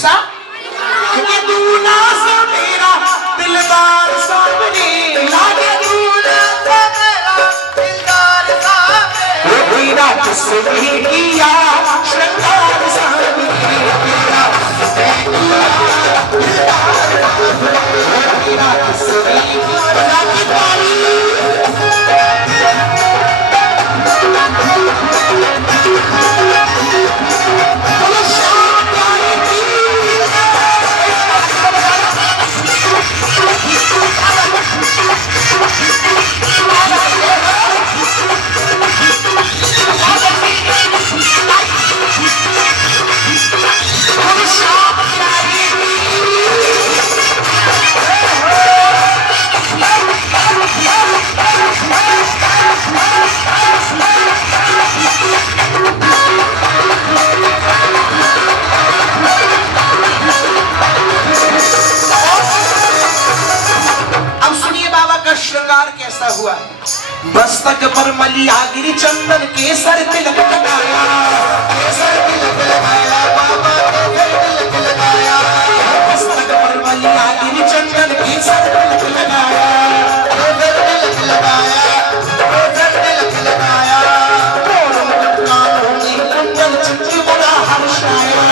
कैसा? दूना सा मेरा दिलदार सामने, लागे दूना सा मेरा दिलदार सामने, तेरा किसने किया श्रृंगार सामने, तेरा किसने हुआ? मस्तक पर मलिया गिरी चंदन केसर तिलक लगाया, केसर तिलक लगाया बाबा, केसर तिलक लगाया, मस्तक पर मलिया गिरी चंदन केसर तिलक लगाया, केसर तिलक लगाया, केसर तिलक लगाया, कानों में कुंडल चित्र बड़ा हर्षाया,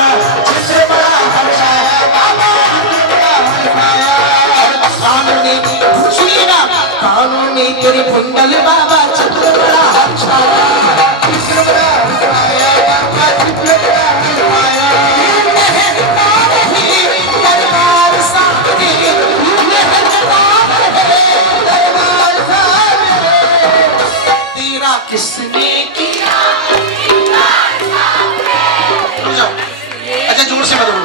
चित्र बड़ा हर्षाया बाबा, चित्र बड़ा हर्षाया, कानों में सुनिएगा, कानों में तेरे कुंडल बाबा चित्र बड़ा हर्षाया, चित्र बड़ा हर्षाया बाबा, चित्र बड़ा हर्षाया, दरबार सामने, दरबार सामने, तेरा किसने किया? अच्छा जोर से मत बोलो,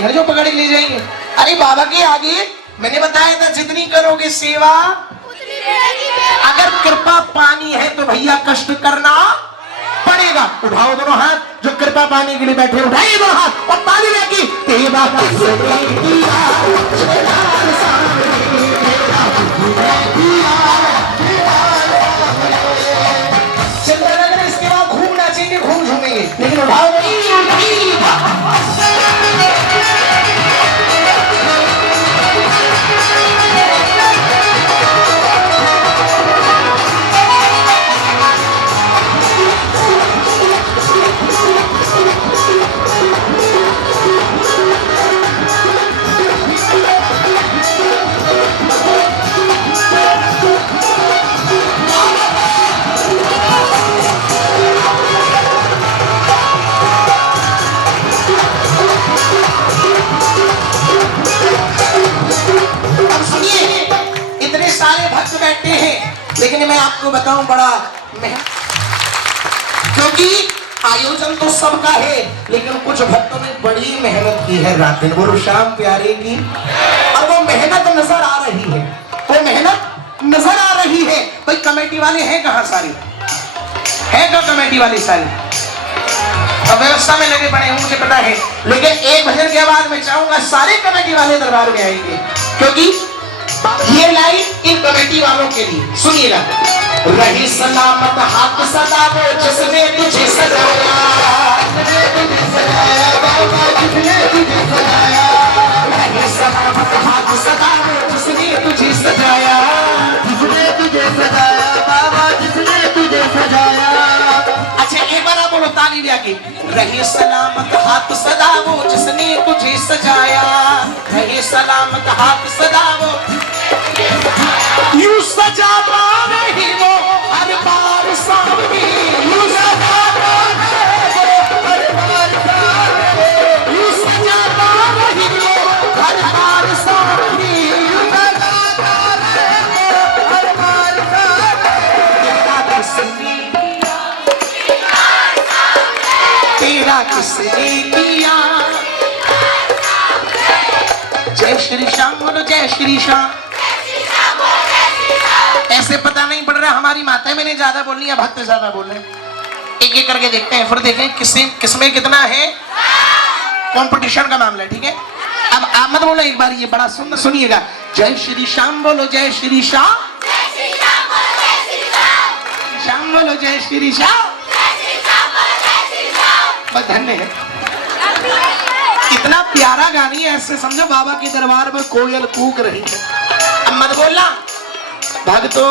घर जो पकड़ के ले जाएंगे। अरे बाबा के आगे मैंने बताया था जितनी करोगे सेवा, अगर कृपा पानी है तो भैया कष्ट करना पड़ेगा। उठाओ दोनों हाथ, जो कृपा पाने के लिए बैठे उठाइए दोनों हाथ और ताली लगी। तेरा चिंता न करें, इसके बाद घूमना चाहिए, घूम झूमेंगे, लेकिन उठाओ बैठे हैं, लेकिन मैं आपको बताऊं बड़ा क्योंकि आयोजन तो सबका है, लेकिन कुछ भक्तों ने बड़ी मेहनत की है रात दिन, गुरु श्याम प्यारे की। अब वो मेहनत नजर आ रही है, वो मेहनत नजर आ रही है। भाई कमेटी वाले हैं कहाँ? सारी है क्या कमेटी वाले? सारी अब व्यवस्था में लगे पड़े हैं, मुझे पता है, लेकिन एक भजन के बाद मैं चाहूंगा सारे कमेटी वाले दरबार में आएंगे, क्योंकि ये लाइन इन कमेटी वालों के लिए। सुनिएगा, रही सलामत हाथ सदा वो जिसने तुझे सजाया, बाबा जिसने तुझे सजाया, रही सलामत हाथ सदा वो जिसने तुझे सजाया, जिसने तुझे सजाया बाबा, जिसने तुझे सजाया। अच्छा एक बार आप बोलो ताली दिया कि रही सलामत हाथ सदा वो जिसने तुझे सजाया, रही सलामत हाथ सदा वो यूं सजाता नहीं वो हर बार सामने, यूं सजाता नहीं वो हर बार सामने, यूं सजाता नहीं वो हर बार सामने, यूं सजाता नहीं वो हर बार सामने, तेरा किसने किया? जय श्री श्याम बोलो, जय श्री श्याम। ऐसे पता नहीं पड़ रहा हमारी माता मैंने ज्यादा बोलनी है, भक्त ज्यादा बोल रहे हैं। एक एक करके देखते हैं, फिर देखें किसमें कितना है। कंपटीशन का मामला है, ठीक है। अब आप मत बोलो, एक बार ये बड़ा सुनिएगा, जय श्री श्याम बोलो, जय श्री श्याम, श्याम बोलो, जय श्री श्याम। बस धन्य है, कितना प्यारा गानी है, ऐसे समझो बाबा के दरबार में कोयल कूक रही है। अब मत बोलना भक्तो,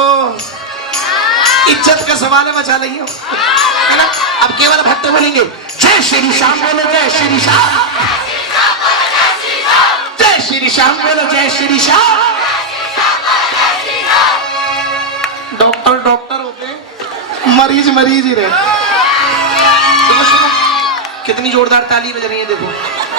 इज्जत का सवाल है, बचा लियो है ना। अब केवल भक्त बोलेंगे जय श्री श्याम बोलो, जय श्री श्याम, जय श्री श्याम बोलो, जय श्री श्याम। डॉक्टर डॉक्टर होते, मरीज मरीज ही रहे। सुनो सुनो कितनी जोरदार ताली बज रही है देखो।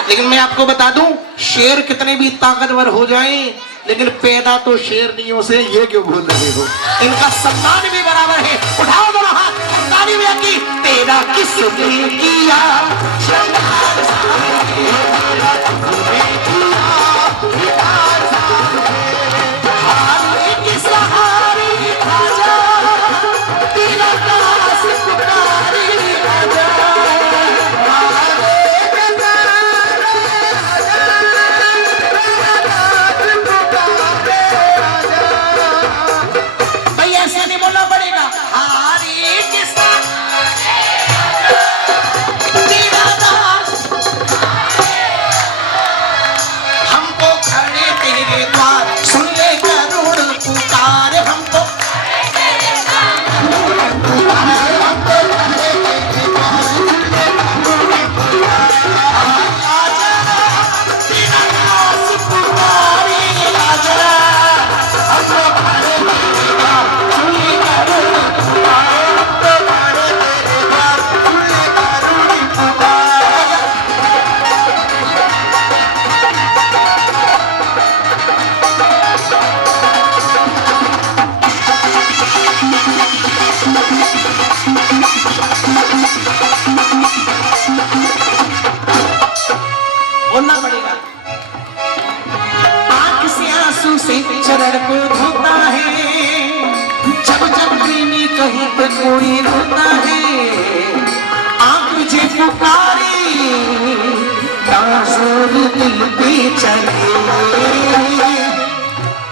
लेकिन मैं आपको बता दूं, शेर कितने भी ताकतवर हो जाएं, लेकिन पैदा तो शेरनियों से, ये क्यों भूल रहे हो। इनका सम्मान भी बराबर है। उठाओ दोनों हाथ, ताली भी की। तेरा किसने किया चरण को धोता है, जब जब प्रेमी कहीं पे कोई रोता है, आँख मुझे पुकारी दिल पे चले।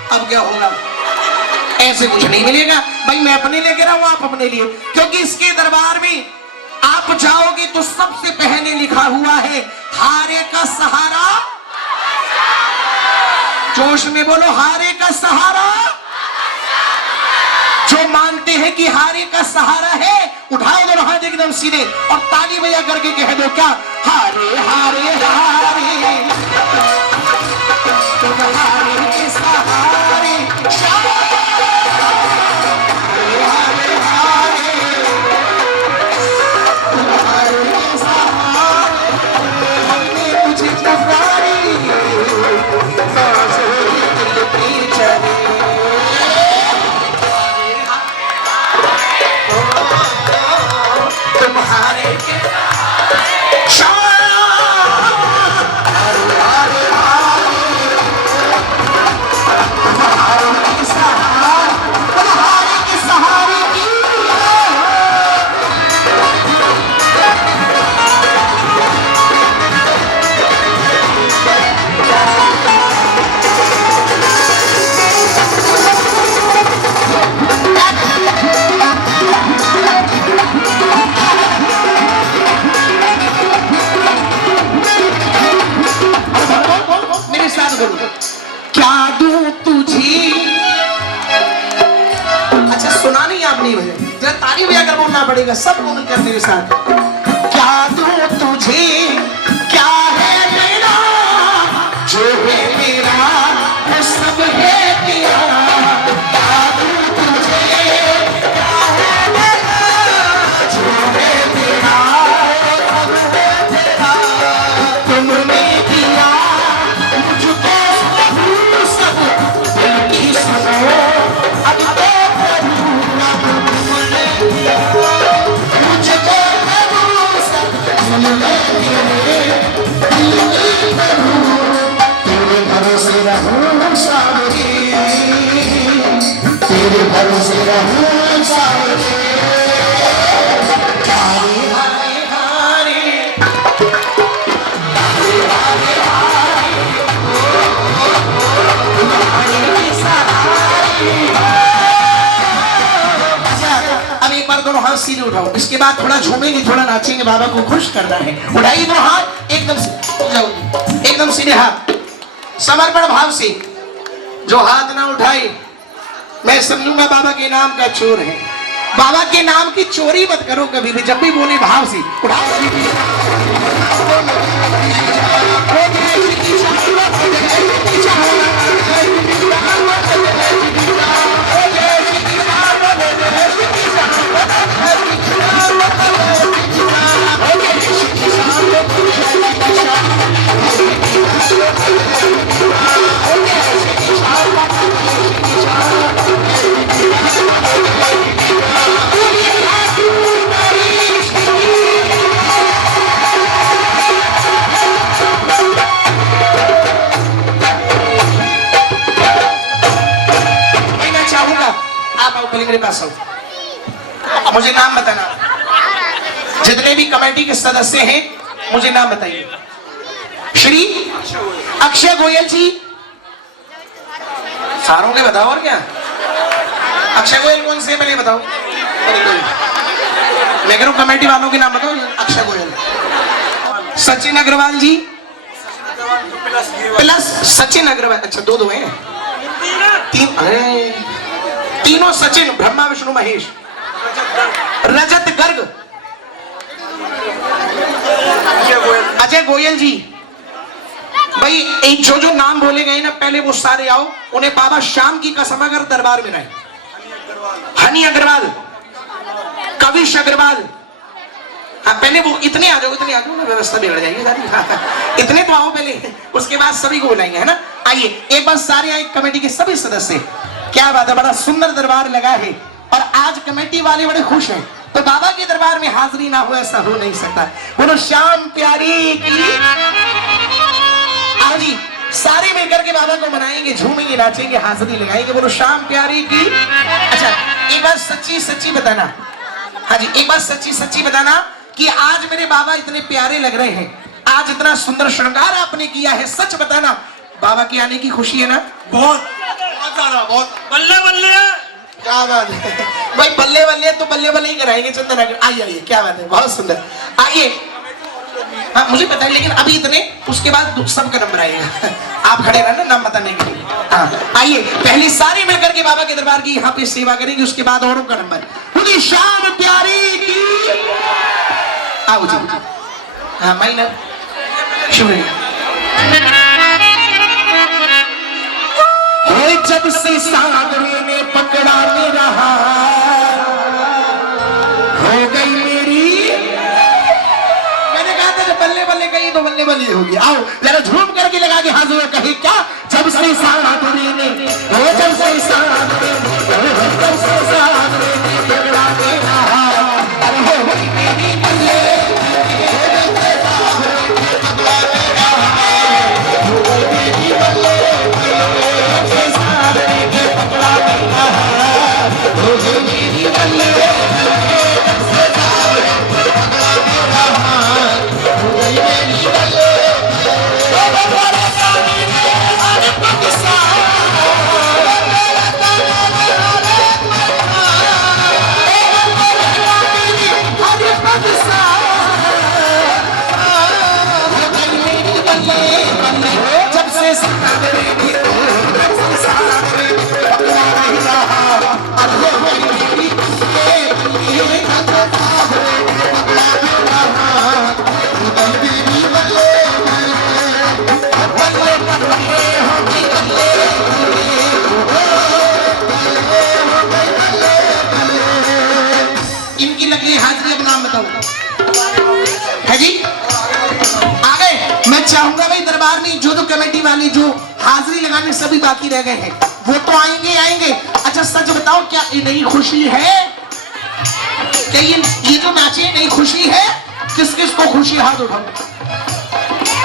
अब क्या होगा, ऐसे कुछ नहीं मिलेगा भाई। मैं अपने लिए कह रहा हूँ, आप अपने लिए, क्योंकि इसके दरबार में आप जाओगे तो सबसे पहले लिखा हुआ है हारे का सहारा। जोश में बोलो, हारे का सहारा। जो मानते हैं कि हारे का सहारा है, उठाओ दोनों हाथ एकदम सीधे और ताली बजा करके कह दो क्या, हारे हारे हारे तुम हारे के सहारे, हारे हारे हारे तुम हारे के सहारे, हमने तुझे पुकारी तुम्हारे क्या दूं तुझे। अच्छा सुना नहीं आपने, जरा ताली बजा कर बोलना पड़ेगा, सब बोल कर मेरे साथ। क्या दूं तुझे, क्या है मेरा, जो है मेरा वो सब है तेरा। क्या दूं तुझे, क्या है मेरा, जो है मेरा वो सब है तेरा। तुमने दिया तेरे भरोसे रहूं सावरी, तेरे भरोसे रहूं सावरी। हारे हारे हारे हारे हारे तुम्हारे सहारे। अब एक बार दोनों हाथ सीधे उठाओ। इसके बाद थोड़ा झूमेंगे, थोड़ा नाचेंगे, बाबा को खुश करना है। उठाइए दोनों हाथ एकदम से, एकदम सीधे हाथ, समर्पण भाव से। जो हाथ ना उठाए मैं समझूंगा बाबा के नाम का चोर है। बाबा के नाम की चोरी मत करो कभी भी, जब भी बोले भाव से उठाओ। मेरे पास आओ, मुझे नाम बताना। जितने भी कमेटी के सदस्य हैं मुझे नाम बताइए। श्री अक्षय गोयल जी, सारों के बताओ। और क्या अक्षय गोयल कौन से पहले बताओ। मैं कह रहा हूं कमेटी वालों के नाम बताओ। अक्षय गोयल, सचिन अग्रवाल जी प्लस सचिन अग्रवाल। अच्छा दो दो हैं, तीन। अरे तीनों सचिन, ब्रह्मा विष्णु महेश। रजत गर्ग, अजय गोयल जी। भाई एक जो जो नाम बोले गए ना पहले वो सारे आओ, उन्हें बाबा शाम की कसम अगर दरबार में रहे। हनी अग्रवाल, कविश अग्रवाल। हाँ पहले वो इतने आ जाओ, इतने आ जाओ, व्यवस्था बिगड़ जाएगी सारी। इतने तो आओ पहले, उसके बाद सभी को बुलाएंगे, है ना। आइए एक बार सारे आए कमेटी के सभी सदस्य। क्या बात है, बड़ा सुंदर दरबार लगा है और आज कमेटी वाले बड़े खुश हैं। तो बाबा के दरबार में हाजिरी ना हो ऐसा हो नहीं सकता। बोलो श्याम प्यारी की। आओ जी सारे मिलकर के बाबा को मनाएंगे, झूमेंगे, नाचेंगे, हाजिरी लगाएंगे। बोलो श्याम प्यारी की। अच्छा एक बात सच्ची सच्ची बताना। हाँ जी एक बात सच्ची सच्ची बताना कि आज मेरे बाबा इतने प्यारे लग रहे हैं, आज इतना सुंदर श्रृंगार आपने किया है, सच बताना बाबा के आने की खुशी है ना। बहुत बहुत बल्ले बल्ले। क्या बात है भाई, बल्ले बल्ले तो बल्ले बल्ले ही कराएंगे चंदन। आइए आइए, क्या बात है, बहुत सुंदर। आइए। हाँ मुझे पता है, लेकिन अभी इतने, उसके बाद सबका नंबर आएगा। आप खड़े रहना नाम बताने के लिए। हाँ आइए, पहले सारे मिलकर के बाबा के दरबार की यहाँ पे सेवा करेंगे, उसके बाद औरों का नंबर। पूरी शाम प्यारी की। आओ जी। हाँ माइनर शुक्रिया। जब से सागरे ने पकड़ा मेरा हो गई मेरी। मैंने कहा था जब बल्ले बल्ले गई तो बल्ले बल्ले होगी। आओ जरा झूम करके लगा के हाथ में कही क्या। जब से सागरे ने, जब से सागरे ने, जब से सागरे ने पकड़ा मेरा हो गई मेरी बल्ले। इनकी लगी हाजिरी, अब नाम बताओ। है जी आ गए। मैं चाहूंगा भाई दरबार में जो कमेटी वाले जो हाजिरी लगाने सभी बाकी रह गए हैं वो तो आएंगे आएंगे। अच्छा सच बताओ, क्या ये नई खुशी है? क्या ये जो नाचे नई खुशी है? किस किस को खुशी, हाथ उठाओ।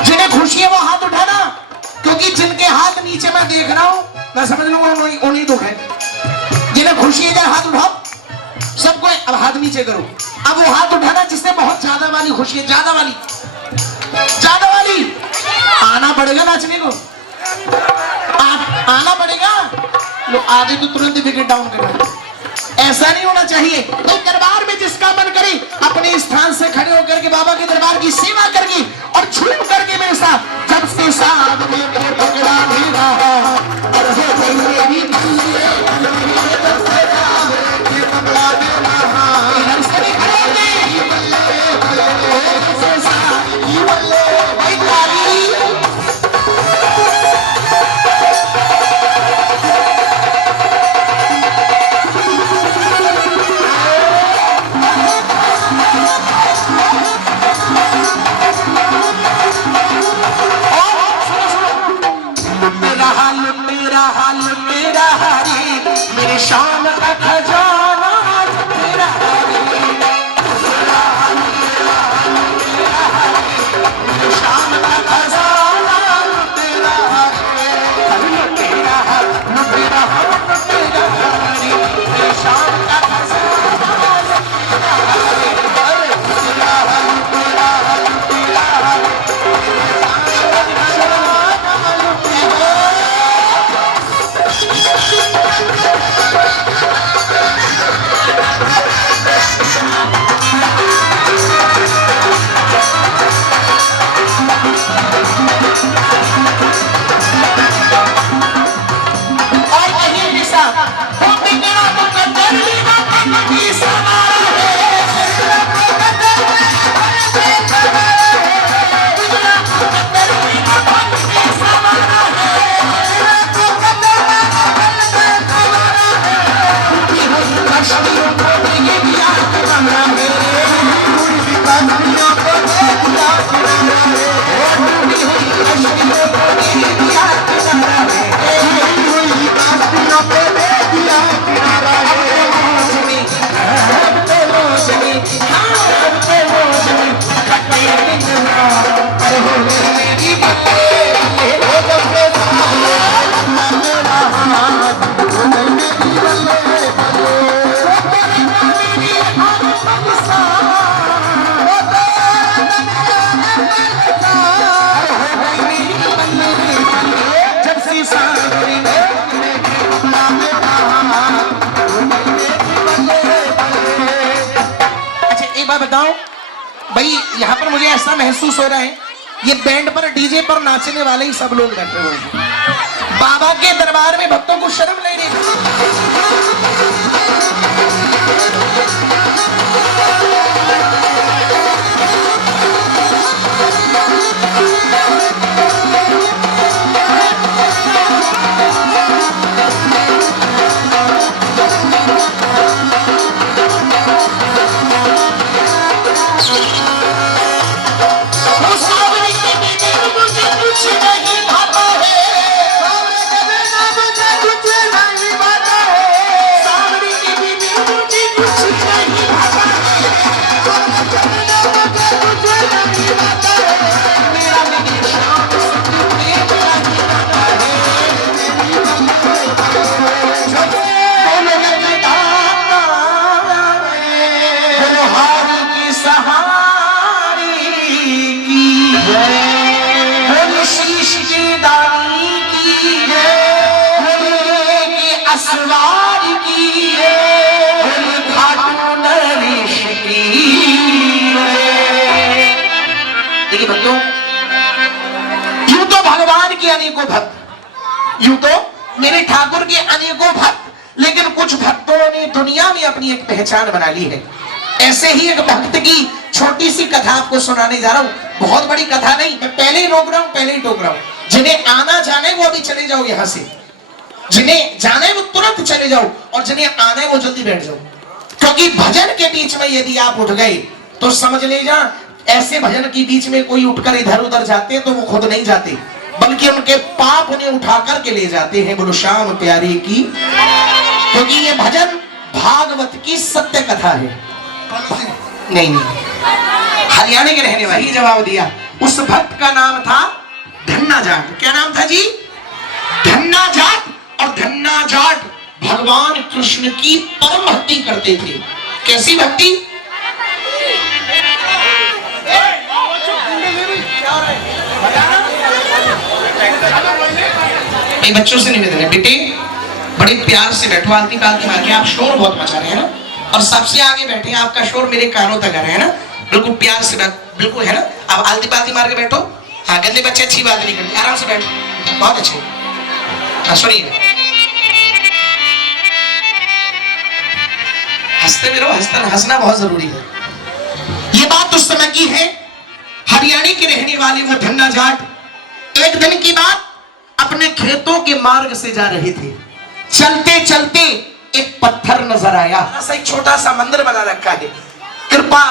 जिन्हें खुशी है वो हाथ उठाना, क्योंकि जिनके हाथ नीचे मैं देख रहा हूं मैं समझ लूंगा उन्हीं दुख है। जिन्हें खुशी है हाथ उठाओ सबको। अब हाथ नीचे करो। अब वो हाथ उठाना जिससे बहुत ज्यादा वाली खुशी है, ज्यादा वाली, ज्यादा वाली। आना पड़ेगा नाचने को, आना पड़ेगा। लो आधे तो तुरंत विकेट डाउन करना। ऐसा नहीं होना चाहिए। तो दरबार में जिसका मन करे अपने स्थान से खड़े होकर के बाबा के दरबार की सेवा करके और झूम करके मेरे साथ जब से साथ में पकड़ा भी रहा और हो गई मेरी मेरे शाम का खजाना तेरा शाम का खजाना तेरा शाम का बताओ भाई, यहाँ पर मुझे ऐसा महसूस हो रहा है ये बैंड पर डीजे पर नाचने वाले ही सब लोग बैठे हुए हैं। बाबा के दरबार में भक्तों को शर्म नहीं अनेकों भक्त, यूं तो मेरे ठाकुर के अनेकों भक्त, लेकिन कुछ भक्तों ने दुनिया में अपनी एक पहचान बना ली है। ऐसे ही एक भक्त की छोटी सी कथा आपको सुनाने जा रहा हूँ। बहुत बड़ी कथा नहीं, मैं पहले ही रोक रहा हूँ, पहले ही टोक रहा हूँ। जिन्हें आना जाने वो अभी चले जाओ यहाँ से, जिन्हें जाने वो तुरंत चले जाओ और जिन्हें आना है वो जल्दी बैठ जाओ, क्योंकि भजन के बीच में यदि आप उठ गए तो समझ ले जा, ऐसे भजन के बीच में कोई उठकर इधर उधर जाते तो वो खुद नहीं जाते, बल्कि उनके पाप उन्हें उठा करके ले जाते हैं। बोलो श्याम प्यारे की, क्योंकि ये भजन भागवत की सत्य कथा है। नहीं, हरियाणा के रहने वाले जवाब दिया। उस भक्त का नाम था धन्ना जाट। क्या नाम था जी? धन्ना जाट। और धन्ना जाट भगवान कृष्ण की परम भक्ति करते थे। कैसी भक्ति? बच्चों से निवेदन है, बेटे बड़े प्यार से बैठो, आलती पालती मार के। आप शोर बहुत मचा रहे हैं ना, और सबसे आगे बैठे हैं, आपका शोर मेरे कानों तक आ रहा है ना। बिल्कुल प्यार से बैठ, बिल्कुल है ना। आप आलती पालती मार के बैठो। हाँ, गंदे बच्चे अच्छी बात नहीं करते, आराम से बैठो, बहुत अच्छे। हाँ सुनिए, हंसते भी रहो, हंसना बहुत जरूरी है। ये बात उस समय की है, हरियाणा के रहने वाले वो धन्ना जाट एक दिन की बात अपने खेतों के मार्ग से जा रहे थे। चलते चलते एक पत्थर नजर आया, एक छोटा सा मंदिर बना रखा है। कृपा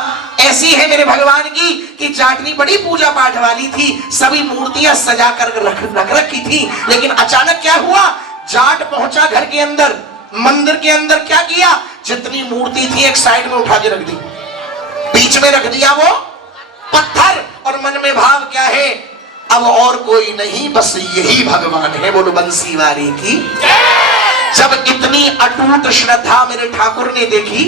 ऐसी है मेरे भगवान की कि जाटनी बड़ी पूजा पाठ वाली थी, सभी मूर्तियां सजा कर रख रखी थी। लेकिन अचानक क्या हुआ, जाट पहुंचा घर के अंदर, मंदिर के अंदर क्या किया, जितनी मूर्ति थी एक साइड में उठा के रख दी, बीच में रख दिया वो पत्थर, और मन में भाव क्या है, अब और कोई नहीं, बस यही भगवान है। बोलो बंसी वारी की। जब इतनी अटूट श्रद्धा मेरे ठाकुर ने देखी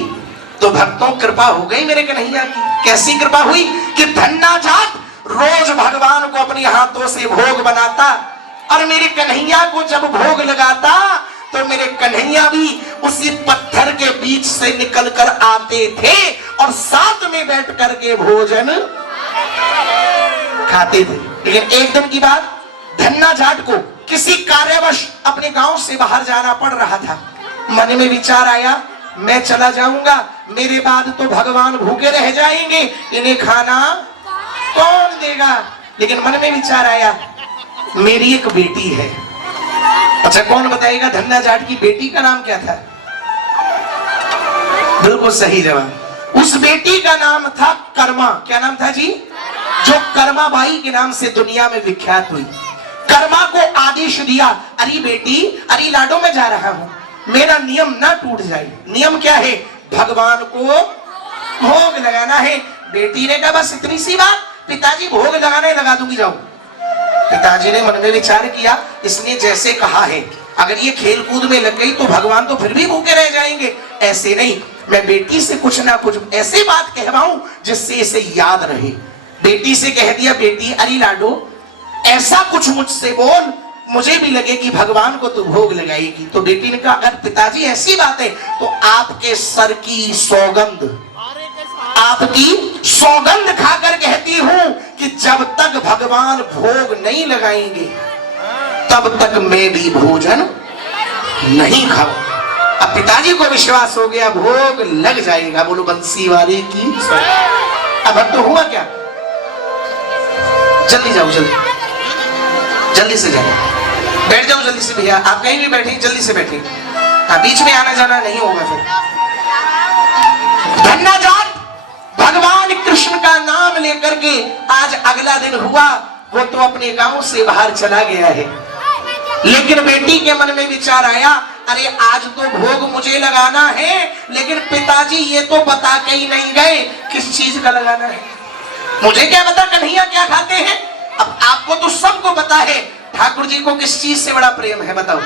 तो भक्तों कृपा हो गई मेरे कन्हैया की। कैसी कृपा हुई कि धन्ना जाट रोज भगवान को अपने हाथों से भोग बनाता, और मेरे कन्हैया को जब भोग लगाता तो मेरे कन्हैया भी उसी पत्थर के बीच से निकल कर आते थे और साथ में बैठ करके भोजन खाते थे। लेकिन एक दिन की बात, धन्ना जाट को किसी कार्यवश अपने गांव से बाहर जाना पड़ रहा था। मन में विचार आया, मैं चला जाऊंगा, मेरे बाद तो भगवान भूखे रह जाएंगे, इन्हें खाना कौन देगा। लेकिन मन में विचार आया, मेरी एक बेटी है। अच्छा, कौन बताएगा धन्ना जाट की बेटी का नाम क्या था? बिल्कुल सही जवाब, उस बेटी का नाम था कर्मा। क्या नाम था जी? जो कर्मा बाई के नाम से दुनिया में विख्यात हुई। कर्मा को आदेश दिया, अरे बेटी, अरे लाडो में जा रहा हूं, मेरा नियम ना टूट जाए। नियम क्या है? भगवान को भोग लगाना है। बेटी ने कहा बस इतनी सी बात, पिताजी भोग लगाने लगा दूंगी, जाओ। पिताजी ने मन में विचार किया, इसने जैसे कहा है, अगर ये खेल कूद में लग गई तो भगवान तो फिर भी भूखे रह जाएंगे। ऐसे नहीं, मैं बेटी से कुछ ना कुछ ऐसी बात कहवाऊं जिससे इसे याद रहे। बेटी से कह दिया, बेटी अरे लाडो, ऐसा कुछ मुझसे बोल, मुझे भी लगे कि भगवान को तू भोग लगाएगी। तो बेटी ने कहा, अगर पिताजी ऐसी बात है तो आपके सर की सौगंध, आपकी सौगंध खाकर कहती हूं कि जब तक भगवान भोग नहीं लगाएंगे तब तक मैं भी भोजन नहीं खाऊं। अब पिताजी को विश्वास हो गया, भोग लग जाएगा। बोलो बंसी वाले की। अब तो हुआ क्या, जल्दी जाओ, जल्दी से जाओ, बैठ जाओ जल्दी से। भैया आप कहीं भी बैठे, जल्दी से बैठे, हाँ, बीच में आना जाना नहीं होगा फिर। धन्ना जाट भगवान कृष्ण का नाम लेकर के आज अगला दिन हुआ, वो तो अपने गांव से बाहर चला गया है। लेकिन बेटी के मन में विचार आया, अरे आज तो भोग मुझे लगाना है, लेकिन पिताजी ये तो बता के ही नहीं गए किस चीज का लगाना है। मुझे क्या पता कन्हैया क्या खाते हैं। अब आपको तो सबको पता है ठाकुर जी को किस चीज से बड़ा प्रेम है, बताओ।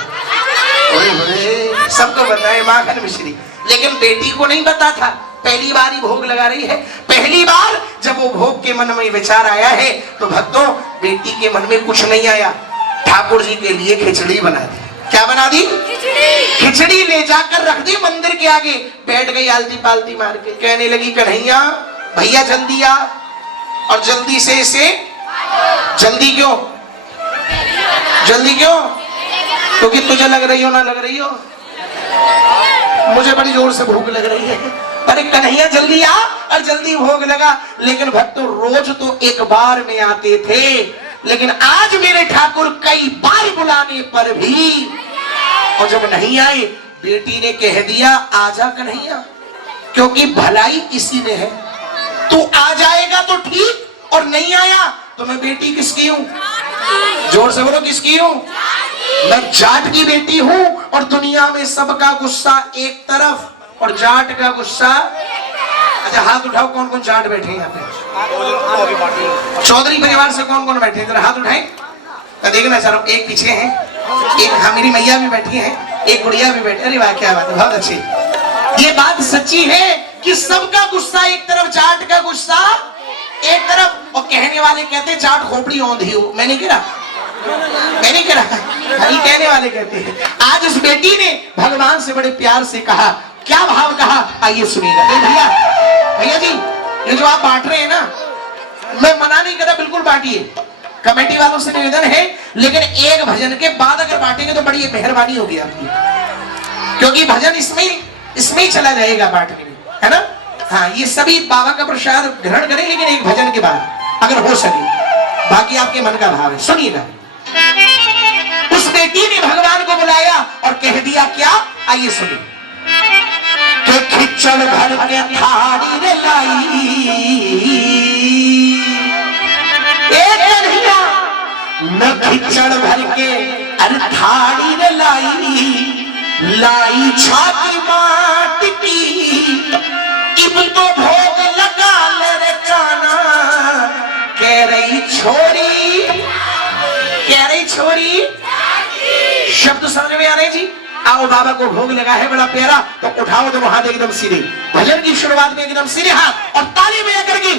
सबको पता है, माखन मिश्री। लेकिन बेटी को नहीं पता था, पहली बार ही भोग लगा रही है। पहली बार जब वो भोग के मन में विचार आया है तो भक्तों बेटी के मन में कुछ नहीं आया, ठाकुर जी के लिए खिचड़ी बना दी। क्या बना दी? खिचड़ी ले जाकर रख दी मंदिर के आगे। बैठ गई आलती पालती मार के, कहने लगी, कन्हैया भैया जल्दी आ, और जल्दी से इसे, जल्दी क्यों, जल्दी क्यों? क्योंकि तुझे लग रही हो ना लग रही हो, मुझे बड़ी जोर से भूख लग रही है। अरे कन्हैया जल्दी आ और जल्दी भोग लगा। लेकिन भक्तों रोज तो एक बार में आते थे, लेकिन आज मेरे ठाकुर कई बार बुलाने पर भी, और जब नहीं आए बेटी ने कह दिया, आजा कन्हैया, क्योंकि भलाई इसी में है। तू आ जाएगा तो ठीक, और नहीं आया तो मैं बेटी किसकी हूं? जोर से बोलो, किसकी हूं? मैं जाट की बेटी हूं, और दुनिया में सबका गुस्सा एक तरफ और जाट का गुस्सा। अच्छा हाथ उठाओ, कौन कौन जाट बैठे हैं यहाँ पे? चौधरी परिवार से कौन कौन बैठे हैं, जरा हाथ उठाएं। मैं देखना चाह रहा हूँ, एक पीछे है, एक हाँ मेरी मैया भी बैठी है, एक गुड़िया भी बैठी। अरे वाह क्या बात है, बहुत अच्छी। ये बात सच्ची है कि सबका गुस्सा एक तरफ, जाट का गुस्सा एक तरफ। और कहने वाले कहते हैं जाट खोपड़ी औंधी हो। मैंने कह रहा, मैंने कह रहा, कहने वाले कहते हैं। आज आज उस बेटी ने भगवान से बड़े प्यार से कहा, क्या भाव कहा, आइए सुनिएगा। भैया भैया जी, ये जो आप बांट रहे हैं ना, मैं मना नहीं करता, बिल्कुल बांटिए, कमेटी वालों से निवेदन है, लेकिन एक भजन के बाद अगर बांटेंगे तो बड़ी मेहरबानी होगी आपकी, क्योंकि भजन इसमें ही चला जाएगा बांटने में, है ना। हाँ, ये सभी बाबा का प्रसाद ग्रहण करें, लेकिन एक भजन के बाद अगर हो सके, बाकी आपके मन का भाव है। सुनिएगा, उस बेटी ने भगवान को बुलाया और कह दिया क्या, आइए सुनिए। खिचड़ भर के थाली रे लाई, न खिचड़ भर के अरे थाली रे लाई छाती माट की, इब तो भोग लगा ले रे काना, कह रही छोरी, शब्द समझ में आ रहे जी। आओ बाबा को भोग लगा है बड़ा प्यारा, तो उठाओ दोनों हाथ एकदम सीधे, भजन की शुरुआत में एकदम सीधे हाथ और ताली में आकर की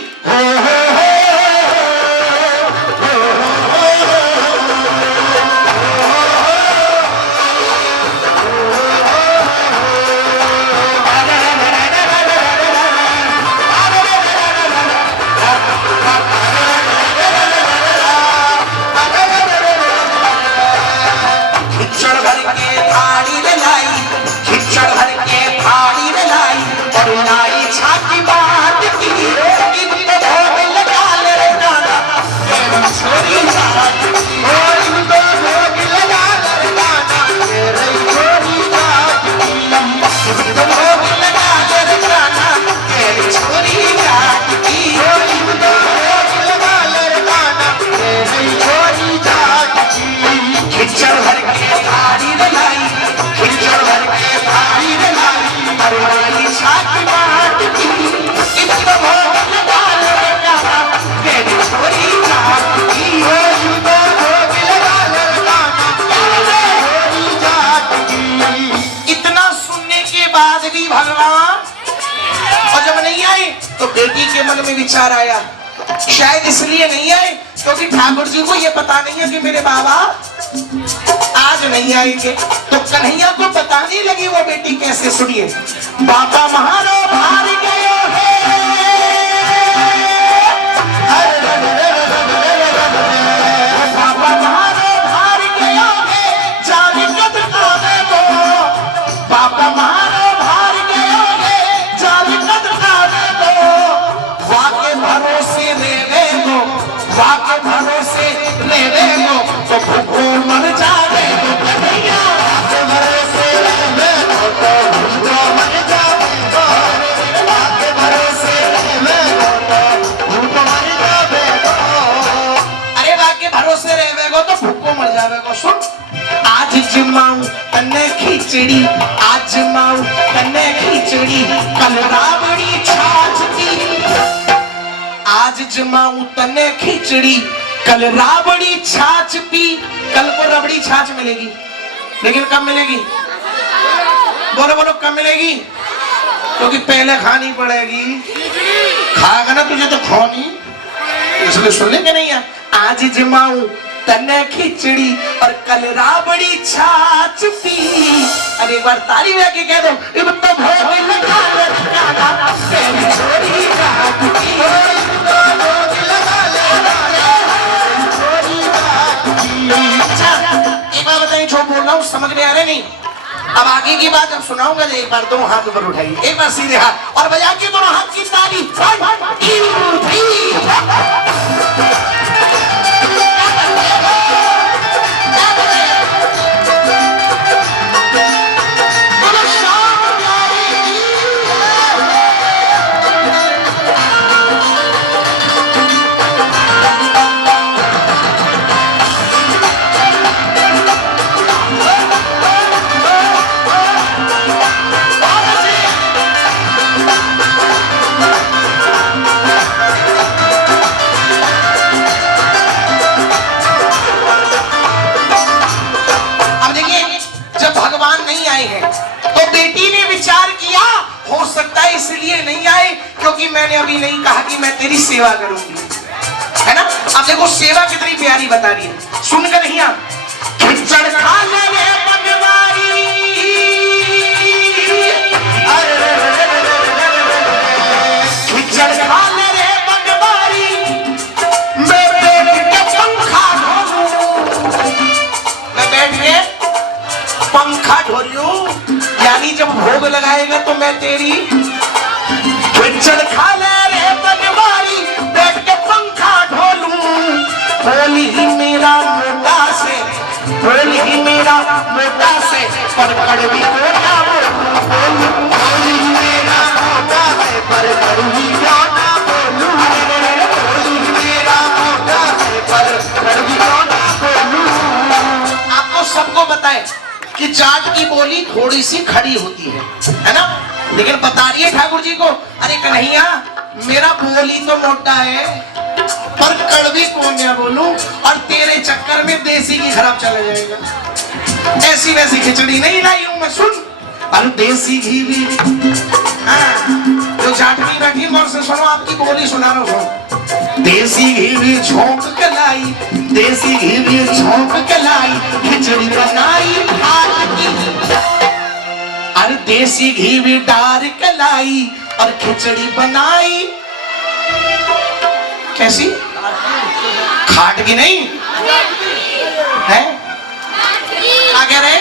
बेटी के मन में विचार आया, शायद इसलिए नहीं आए क्योंकि ठाकुर जी को यह पता नहीं है कि मेरे बाबा आज नहीं आएंगे, तो कन्हैया को बताने लगी वो बेटी कैसे। सुनिए, बाबा महारो भार गयो है, बाबा महारो भार गयो है, जाने कद आवे दो, बाबा महारो भार गयो है, जाने कद आवे दो, वाके भरोसे रेवे गो, वाके भरोसे रेवे गो, तो भूखो मर जावे गो कन्हैया, वाके भरोसे रेवे गो, तो भूखो मर जावे गो, वाके भरोसे रेवे गो, तो भूखो मर जावे गो। अरे वाके भरोसे रेवे गो तो भूखो मर जावे गो। सुन, आज जमाऊं तन्ने खिचड़ी, आज जमाऊं तन्ने खिचड़ी, कल रावड़ी छाछ की, आज जमाऊं तन्ने खिचड़ी, कल राबड़ी छाछ पी। कल को रबड़ी छाछ मिलेगी, लेकिन कब मिलेगी, बोलो बोलो कब मिलेगी, क्योंकि पहले खानी पड़ेगी, खाएगा ना तुझे तो खोनी, इसलिए सुन लेंगे नहीं है। आज जमाऊं तन्ने खिचड़ी और कल राबड़ी छाछ पी। अरे एक बार ताली में आके कह दो, इब तो भोग लगा ले काना, तेरी छोरी रात की, इब तो भोग लगा ले काना, तेरी छोरी रात की। अच्छा, एक बार बताइए, जो बोल रहा हूँ समझ में आ रहे नहीं? अब आगे की बात जब सुनाऊंगा, एक बार दोनों हाथ ऊपर उठाइए, एक बार सीधे हाथ और बजा के दोनों हाथ की ताली। इसलिए नहीं आए क्योंकि मैंने अभी नहीं कहा कि मैं तेरी सेवा करूंगी, है ना। अब देखो सेवा कितनी प्यारी बता रही है, सुनकर नहीं आप। खिचड़ खा ले बनवारी मेरी खिचड़ खा ले रे बनवारी बैठ के पंखा ढोलूं बोली ही मेरा मोटा से बोली ही मेरा मोटा से पर कड़वी को ना बोलूं बोली ही मेरा मोटा है पर कड़वी को ना बोलूं बोली ही मेरा मोटा है पर कड़वी को ना बोलूं। आपको सबको बताए कि जाट की बोली थोड़ी सी खड़ी होती है ना, लेकिन बता रही है ठाकुर जी को अरे कन्हैया मेरा बोली तो मोटा है पर कड़वी कौन है बोलूं और तेरे चक्कर में देसी की खराब चला जाएगा। ऐसी वैसी खिचड़ी नहीं लाई हूं मैं सुन और देसी घी भी। हाँ, जो जाटनी बैठी गौर से सुनो आपकी बोली सुना रहा हूं। देसी घी भी झोंक के लाई देसी घी भी झोंक के लाई खिचड़ी बनाई भात की और देसी घी भी डार के लाई और खिचड़ी बनाई कैसी खाट की नहीं है क्या कह रहे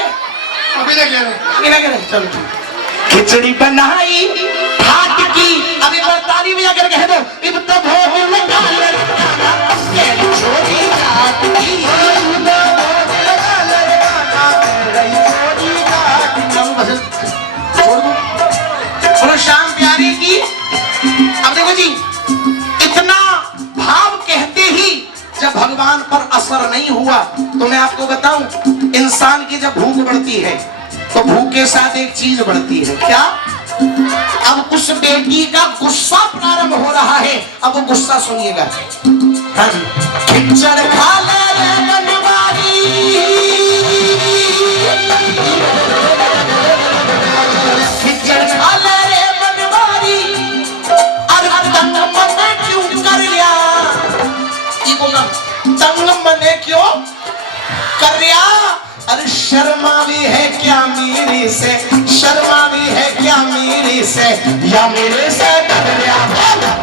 अभी ना कह रहे चलो खिचड़ी बनाई खाट की अभी ताली भी अगर कह दो इब तो भोग लगा ले छोरी रात की बोलो शाम प्यारी की। अब देखो जी इतना भाव कहते ही जब भगवान पर असर नहीं हुआ तो मैं आपको बताऊं इंसान की जब भूख बढ़ती है तो भूख के साथ एक चीज बढ़ती है क्या। अब उस बेटी का गुस्सा प्रारंभ हो रहा है अब वो गुस्सा सुनिएगा। खिचड़ खा ले रे बनवारी खिचड़ खा ले रे बनवारी अरे तंग मने क्यों कर लिया तंग मने क्यों कर लिया अरे शर्मा भी है क्या मेरी से शर्मा भी है क्या मेरी से या मेरे से डर गया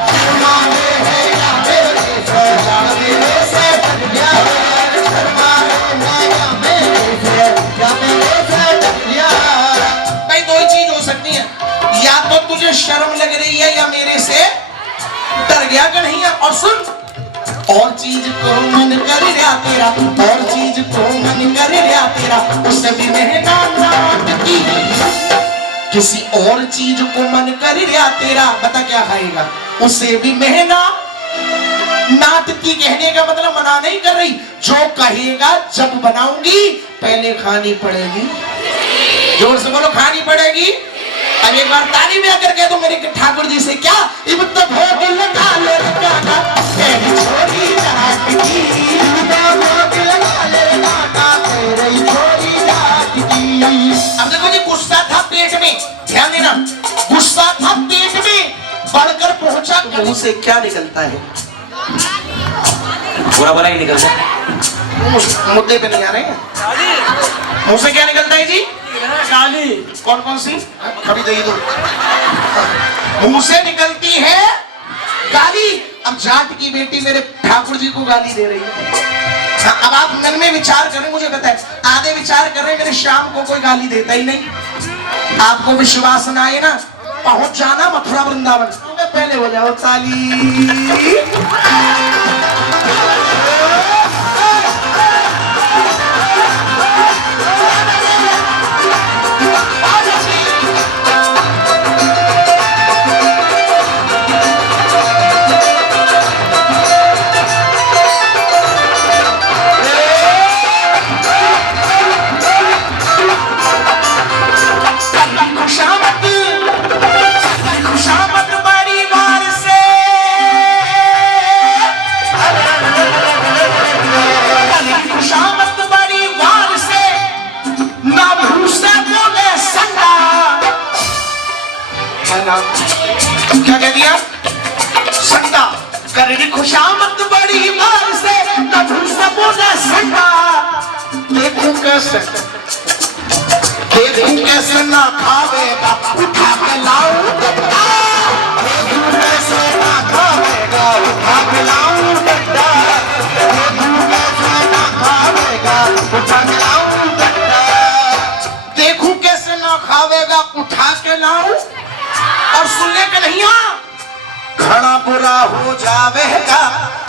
शर्मा भी है या मेरे से या मेरे से डर गया शर्मा है या मेरे से या मेरे से डर गया। भाई दो ही चीज हो सकती है या तो तुझे शर्म लग रही है या मेरे से डर गया कन्हैया। और सुन और चीज को मन कर लिया तेरा और चीज को मन कर लिया तेरा उससे भी महंगा नाट की किसी और चीज को मन कर लिया तेरा बता क्या खाएगा उससे भी महंगा नाट की। कहने का मतलब मना नहीं कर रही जो कहेगा जब बनाऊंगी पहले खानी पड़ेगी। जोर से बोलो खानी पड़ेगी। अब एक बार ताली में आकर कह दो मेरे ठाकुर जी से क्या इब तो भोग लगा ले गाना तेरी छोरी रात की भोग लगा ले गाना तेरी छोरी रात की। अब देखो जी गुस्सा था पेट में ध्यान देना गुस्सा था पेट में बढ़कर पहुंचा मुंह से क्या निकलता है बुरा बुरा ही निकलता है मुद्दे पे नहीं आ रहे हैं मुंह से क्या निकलता है जी गाली कौन कौन सी कभी दे दो मुंह से निकलती है गाली। अब जाट की बेटी मेरे ठाकुर जी को गाली दे रही है। अब आप मन में विचार करें मुझे पता है आधे विचार कर रहे मेरे श्याम को कोई गाली देता ही नहीं। आपको विश्वास न आए ना पहुंच जाना मथुरा वृंदावन पहले हो जाओ ताली। क्या कह दिया संडा करेगी खुशामद बड़ी मार से नभू से बोले संडा देखूं कैसे ना खावेगा उठा के लाऊं देखूं कैसे ना खावेगा उठा के लाऊं गड्ढा देखूं कैसे ना खावेगा उठा के लाऊं गड्ढा देखूं कैसे ना खावेगा उठा के लाऊं बुरा हो जावेगा,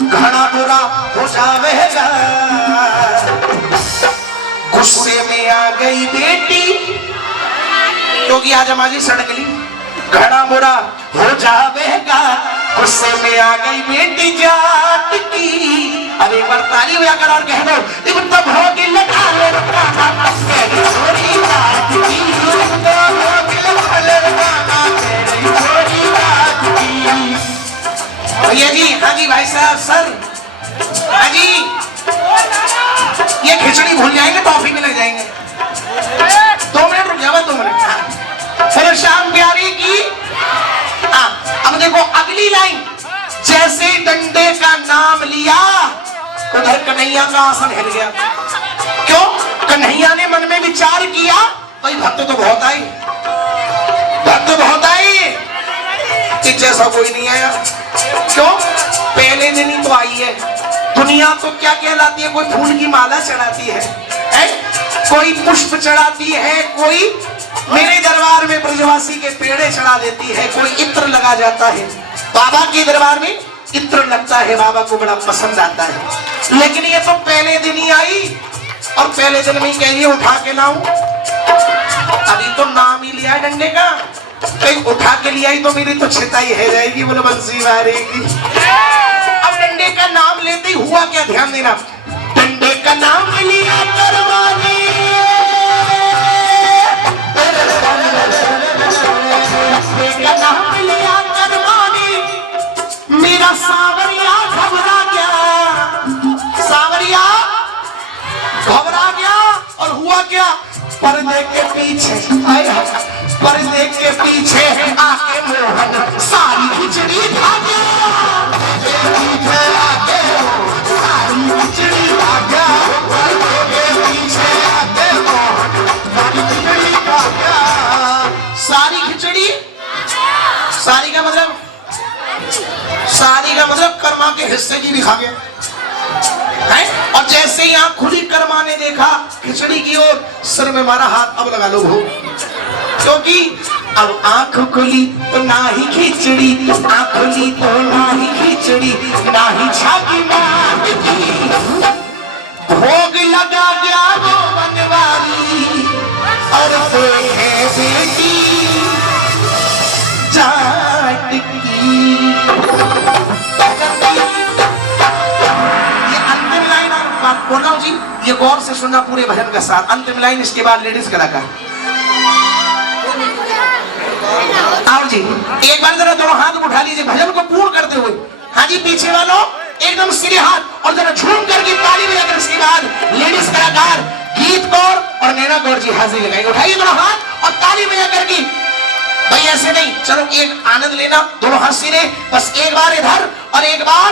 घड़ा बुरा हो जावेगा। गुस्से में आ गई बेटी क्योंकि आज हमारी सड़क ली, घड़ा बुरा हो जावेगा। गुस्से में आ गई बेटी जाट की। अब एक बार ताली हुआ कर और कह दो, तब होगी लगा ले छोरी जाट की, तब होगी लगा ले छोरी जाट की। भैया जी, हाँ जी भाई साहब, सर, हाँ जी, ये खिचड़ी भूल जाएंगे, टॉफी में लग जाएंगे। 2 मिनट रुक जाओ, 2 मिनट। फिर शाम प्यारी की। अब देखो अगली लाइन, जैसे डंडे का नाम लिया उधर कन्हैया का आसन हिल गया। क्यों? कन्हैया ने मन में विचार किया, भाई भक्त तो बहुत आई, भक्त बहुत आई, कि जैसा कोई नहीं आया। क्यों? पहले दिन ही तो आई है। दुनिया तो क्या कहलाती है, कोई फूल की माला चढ़ाती है, कोई पुष्प चढ़ाती है, कोई मेरे दरबार में ब्रजवासी के पेड़े चढ़ा देती है, कोई इत्र लगा जाता है। बाबा के दरबार में इत्र लगता है, बाबा को बड़ा पसंद आता है। लेकिन ये तो पहले दिन ही आई और पहले दिन में ही कह रही है उठा के लाऊं। अभी तो नाम ही लिया डंडे का, कहीं उठा के लिया ही तो मेरी तो छिताई है जाएगी, बोलो बंसी मारेगी। अब डंडे का नाम लेते ही हुआ क्या, ध्यान देना। डंडे का नाम लिया करवाने, का नाम लिया करवाने, मेरा सावरिया घबरा गया, सावरिया घबरा गया। और हुआ क्या, पर्दे के पीछे, पर्दे के पीछे आके मोहन सारी खिचड़ी खा गया, सारी खिचड़ी खा गया, पर्दे के पीछे आके मोहन सारी खिचड़ी खा गया। सारी खिचड़ी, सारी का मतलब, सारी का मतलब कर्मा के हिस्से की भी खा गया है। और जैसे ही आंख खुली, कर्मा ने देखा खिचड़ी की ओर, सिर में मारा हाथ, अब लगा लो भोग, क्योंकि अब आंख खुली तो ना ही खिचड़ी, आंख खुली तो ना ही खिचड़ी, ना ही छाती मार की, भोग लगा गया वो बनवारी। और देखे बेटी जाट की। ये अंतिम लाइन और बात बोल रहा हूं जी, ये गौर से सुनना पूरे भजन का साथ। अंतिम लाइन, इसके बाद लेडीज कलाकार। आओ जी, एक बार जरा दोनों हाथ उठा लीजिए भजन को पूर्ण करते हुए। हाँ जी, पीछे वालों एकदम सीधे हाथ और जरा झूम करके ताली बजाकर, इसके बाद लेडीज कलाकार गीत कौर और नैना कौर जी हाजिरी लगाएंगे। उठाइए दोनों हाथ और ताली बजा करके। भाई ऐसे नहीं, चलो एक आनंद लेना, दोनों हाथ सीधे, बस एक बार इधर और एक बार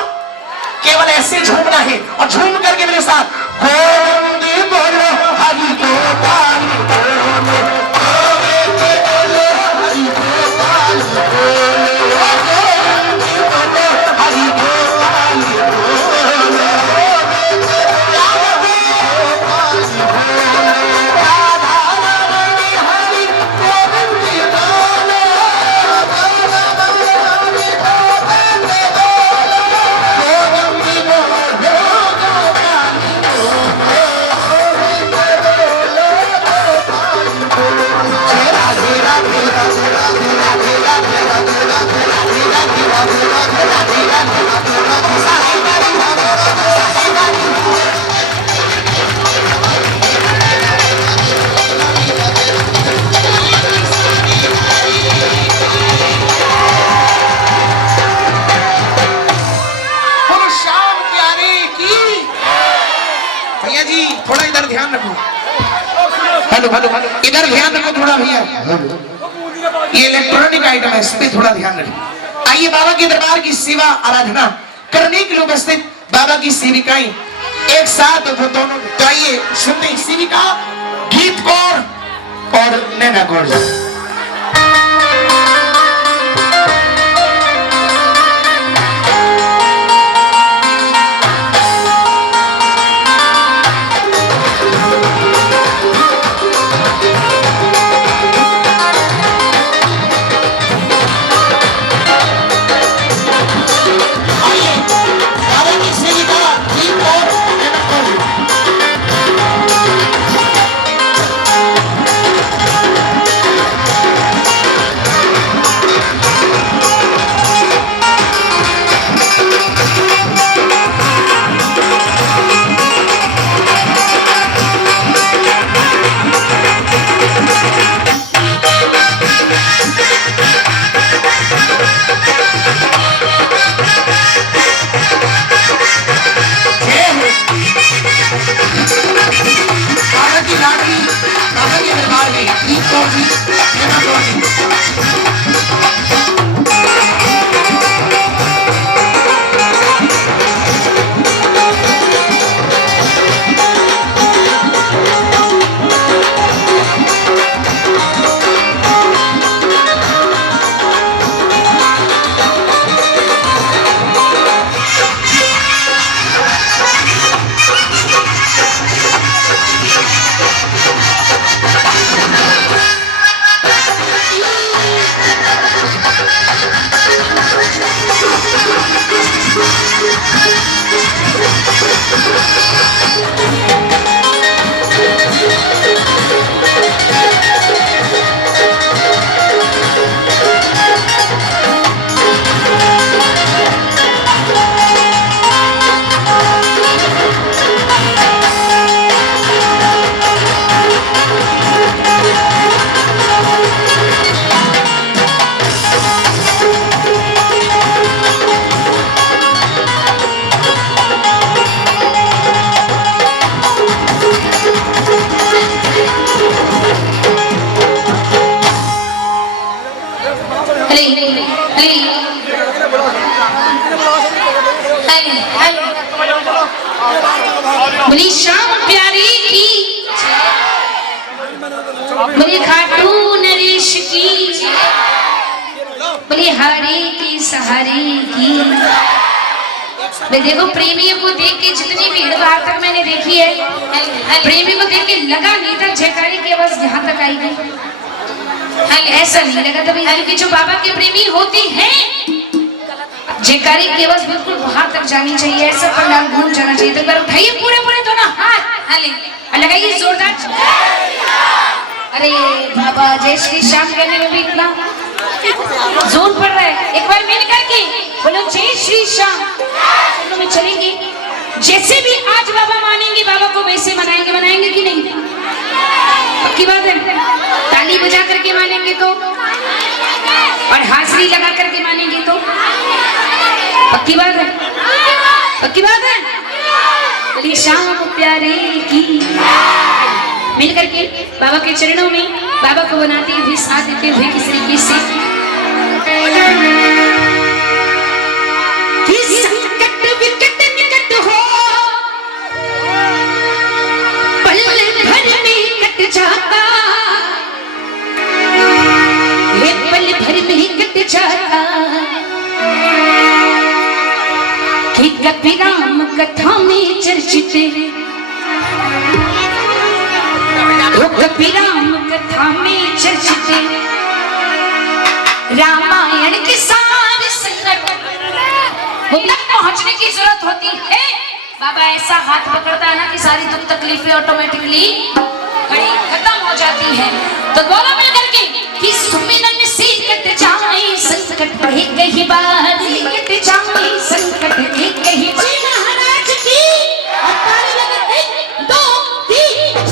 केवल ऐसे झूमना है। और झूम करके मेरे साथ गोविंद बोलो हरि गोपाल बोलो, गोविंद बोलो हरि गोपाल बोलो, गोविंद बोलो हरि गोपाल बोलो, राधा रानी हरि गोविंद बोलो, थोड़ा इधर ध्यान रखो। हेलो हेलो हेलो, इधर ध्यान रखो थोड़ा भैया, ये इलेक्ट्रॉनिक आइटम है, इस पे थोड़ा ध्यान रखो। आइए, बाबा के दरबार की सेवा आराधना करने के लिए उपस्थित बाबा की सेविकाएं एक साथ वो दोनों, तो आइए सुनते हैं सेविका गीत कौर और नैना कौर। बोली श्याम प्यारी की, बोली खाटू नरेश की, बोली हारी की सहारी की। मैं देखो प्रेमियों को देख के जितनी भीड़ बाहर तक मैंने देखी है, प्रेमी को देख के लगा नहीं था जयकारे की आवाज यहाँ तक आएगी। ऐसा नहीं लगा था भाई कि जो बाबा के प्रेमी होते हैं जयकारे की आवाज बिल्कुल बाहर तक जानी चाहिए, ऐसा पंडाल घूम जाना चाहिए। तो एक बार उठाइए पूरे पूरे दोनों हाथ लगाइए जोरदार। अरे बाबा जय श्री श्याम कहने में भी इतना जोर पड़ रहा है। एक बार मिल करके बोलो जय श्री श्याम। दोनों में चलेंगे जैसे भी आज बाबा मानेंगे, बाबा को वैसे मनाएंगे। मनाएंगे कि नहीं? पक्की बात है। ताली बजा करके मानेंगे तो, और हाजिरी लगा करके मानेंगे तो पक्की बात है। पक्की बात है। बोली श्याम प्यारे की। मिल करके बाबा के चरणों में बाबा को बनाते हुए साथ देते हुए किस तरीके से संकट विकट निकट हो पल भर में कट जाता, ये पल भर में कट जाता कि कभी राम कथा में चर्चित कभी राम कथा में चर्चित रामायण के सारे संकट तक पहुंचने की जरूरत होती है। बाबा ऐसा हाथ पकड़ता है ना कि सारी दुख तकलीफें ऑटोमेटिकली खत्म हो जाती है। तो बोलो मिलकर के कि सुमिरन से कट जाए संकट एक ही बार, कट जाए संकट एक ही बार। महाराज की दो तीन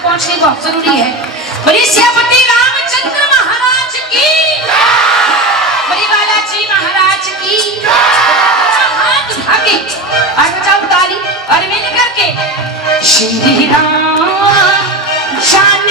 पहुंचनी बहुत जरूरी है। बड़ी सियापति रामचंद्र महाराज की, बड़ी बालाजी महाराज की। हाथ उठा के और बजाओ ताली और मिल करके श्री राम शान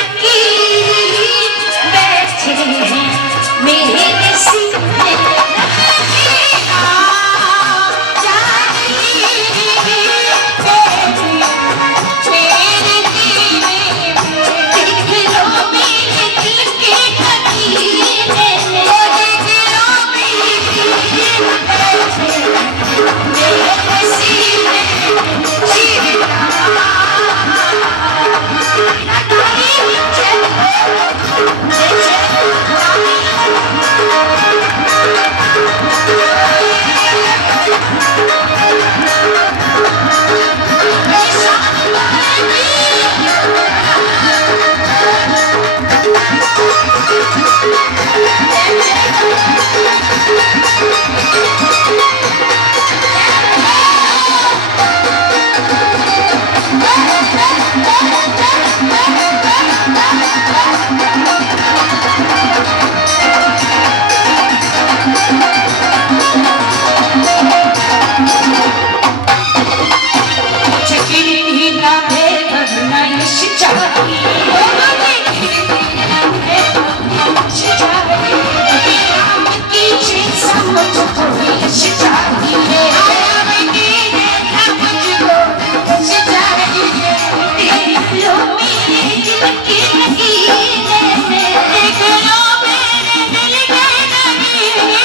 सीने में निकलो मेरे दिल के नगीने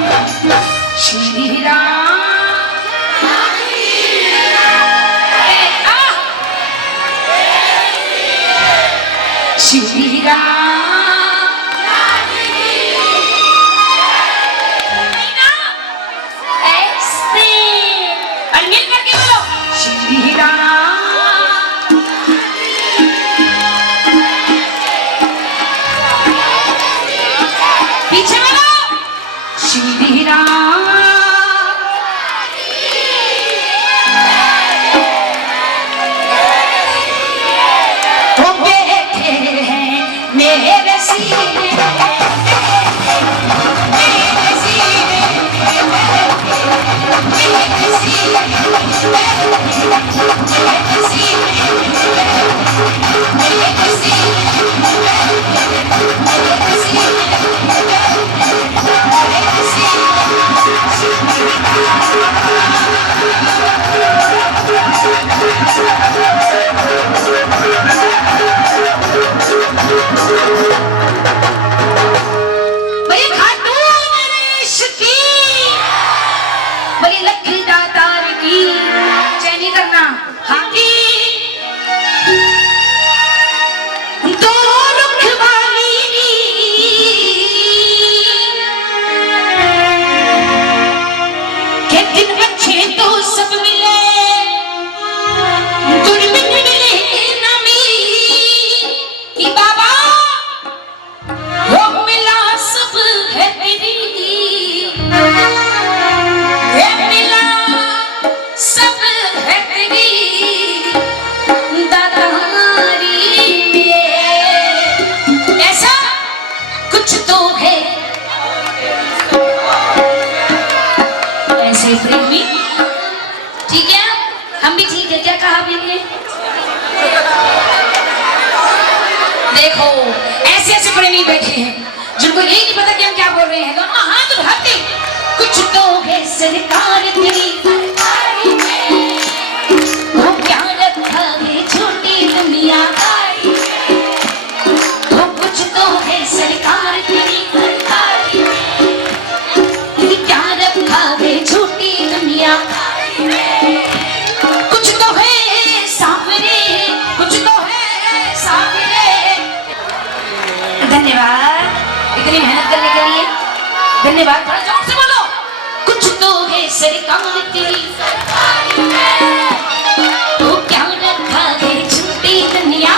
में श्री राम श्री राम ऐसे और मिल करके बोलो श्री राम पीछे बोलो श्री राम वो बैठे हैं मेरे सीने मेरे सीने मेरे बड़ी खाटू नरेश की बड़ी लखी दातार की चैनी करना हाकी दो रुख वाली के दिन अच्छे तो सब मिले दुर्बिन मिले ना मिली कि बाबा वो मिला सब है तेरी ये मिला सब है तेरी दातारी में ऐसा कुछ तो है ऐसे प्रेमी ठीक है हम भी ठीक है क्या कहा आपने देखो ऐसे ऐसे प्रेमी बैठे हैं जिनको यही नहीं पता कि हम क्या बोल रहे हैं दोनों हाथ उठाते कुछ तो है सरकार तेरी वो क्या रखा है छोटी दुनिया वो कुछ तो है सरकार तेरी क्या रखा है छोटी दुनिया कुछ तो है सामने कुछ तो है सामने धन्यवाद इतनी मेहनत करने के लिए धन्यवाद थोड़ा जोर से बोलो कुछ तो है सरकार तेरी तो क्या रखा है छोटी दुनिया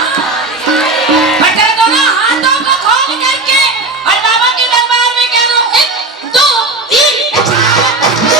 बटे दोनों हाथों को खोल करके और बाबा के दरबार में कह दो 1 2 3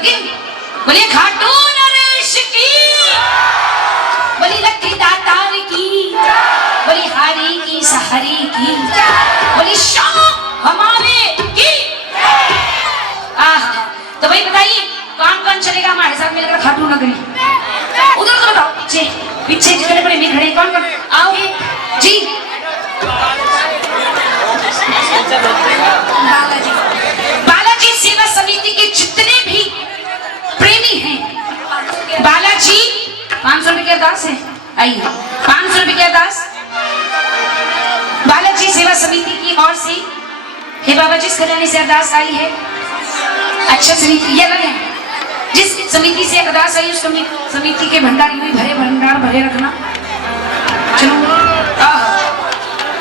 लेकिन बोलिए खाटू नरेश की, बोली लक्की दातार की, बोली हारी की सहारी की, बोली शाम हमारे की। तो भाई बताइए कौन कौन चलेगा हमारे साथ मिलकर खाटू नगरी? उधर से बताओ, पीछे पीछे जितने बड़े में खड़े कौन कौन आओ जी। बालाजी सेवा समिति के जितने भी प्रेमी हैं, बालाजी 500 रुपये दास है, आइए 500 रुपये दास बालाजी सेवा समिति की ओर से हे बाबा जिस खजाने से अरदास आई है, अच्छा समिति ये अलग है, जिस समिति से अरदास आई उस समिति के भंडार यूं भरे भंडार भरे रखना। चलो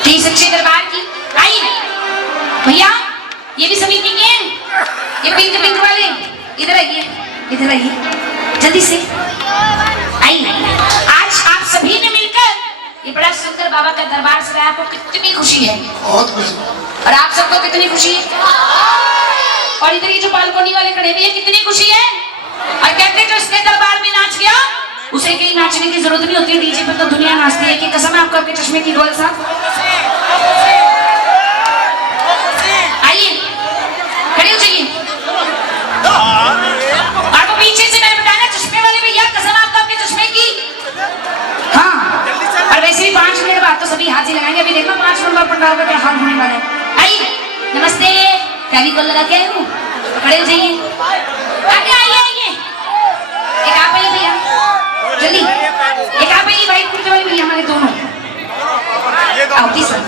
तीन सच्चे दरबार की आइए भैया, ये भी समिति के हैं, ये पिंक पिंक वाले इधर आइए, इधर आइए जल्दी से आइए। आज आप सभी ने मिलकर ये बड़ा सुंदर बाबा का दरबार सजाया, आपको कितनी खुशी है? बहुत खुशी। और आप सबको कितनी खुशी है? और इधर ये जो बालकोनी वाले खड़े हुए हैं कितनी खुशी है? और कहते जो इसके दरबार में नाच गया उसे कहीं नाचने की जरूरत नहीं होती है, डीजे पे तो दुनिया नाचती है। कि कसम है आपको आपके चश्मे की गोल साहब। आइए खड़े हो जाइए। आपको पीछे से मैंने बताया ना चश्मे वाले भैया, कसम आपको आपके चश्मे की। हाँ और वैसे भी 5 मिनट बाद तो सभी हाथ ही लगाएंगे। अभी देखना 5 मिनट बाद पंडाल का क्या हाल होने वाला है। आइए नमस्ते, फेविकोल लगा के आई हूँ, खड़े हो जाइए। आगे आइए आइए, एक आप आइए भैया जल्दी, एक आप आइए भाई कुर्ते वाले भैया हमारे दोनों आओ तीसरा